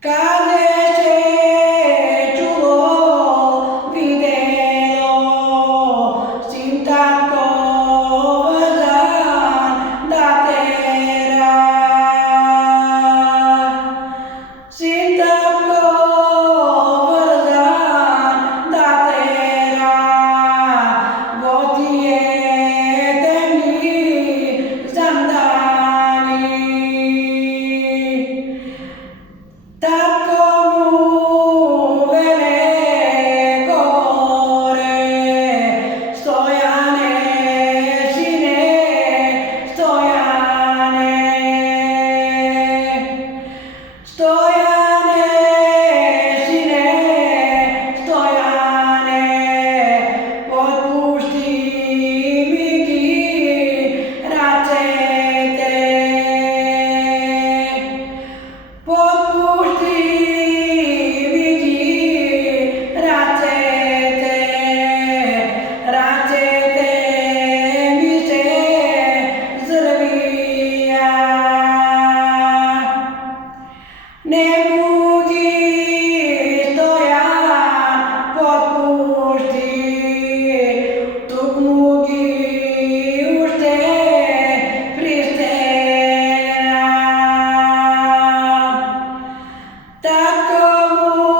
Cade se čulo, videlo, sin tako vrzan da tera. Sin tako vrzan da tera, vodije temni zandani. Tako mu vele govore, Stojane, sine, Stojane. Stojane, sine, Stojane, otpušti mi gi racete. Otpušti mi gi racete, racete mi se zrvija. Ne mugi Stojan, potpušti, tuk mugi ušte pristera. Tako mu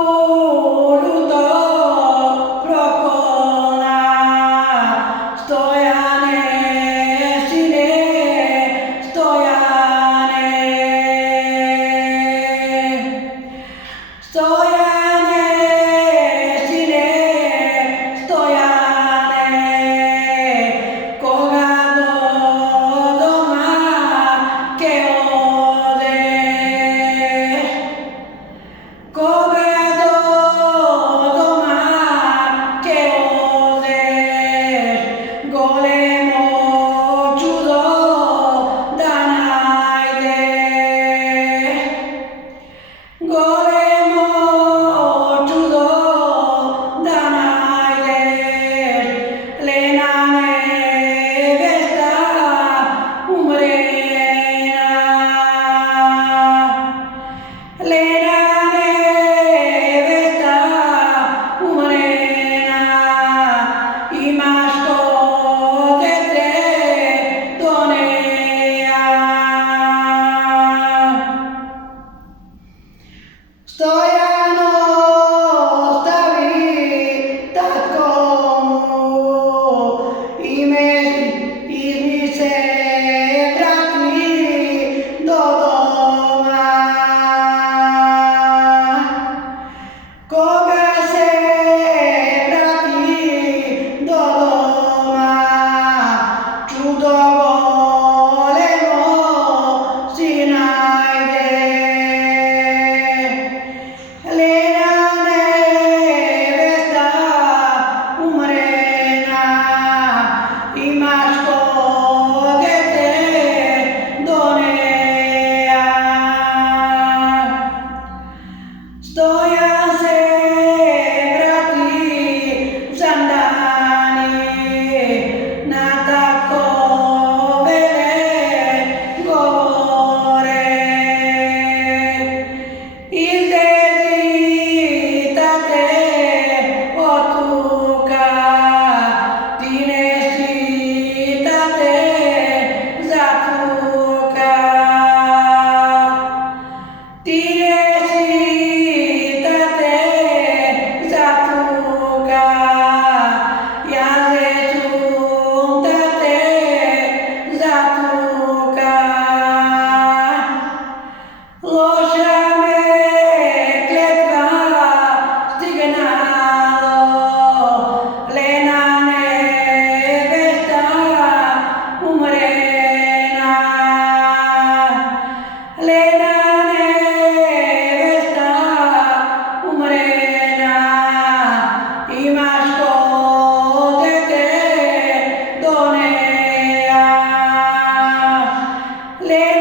ludo prokona, Stojane, sine, Stojane. Stojane, sine, Stojane, koga do doma ke odeš. Koga do doma ke odeš, golemo čudo da najdeš. Golemo čudo da najdeš, Lena nevesta umrena. Lena nevesta umrena, imaš ko dete do neja. Stojano ostavi tatkomu, ime izmi se vrati do doma. Koga se vrati do doma, čudo golemo si najde. Lena nevesta umrena, imaš ko dete do neja. Stojan se vrati zandani, na tako vele govore. Izlezi tate od tuka, ti ne si tate za tuka. Ti ne si tate za tuka, ja zečum tate za tuka. Loša me kletva stignalo, Lena nevesta umrena. Lena nevesta umrena, imaš ko dete do neja. Lena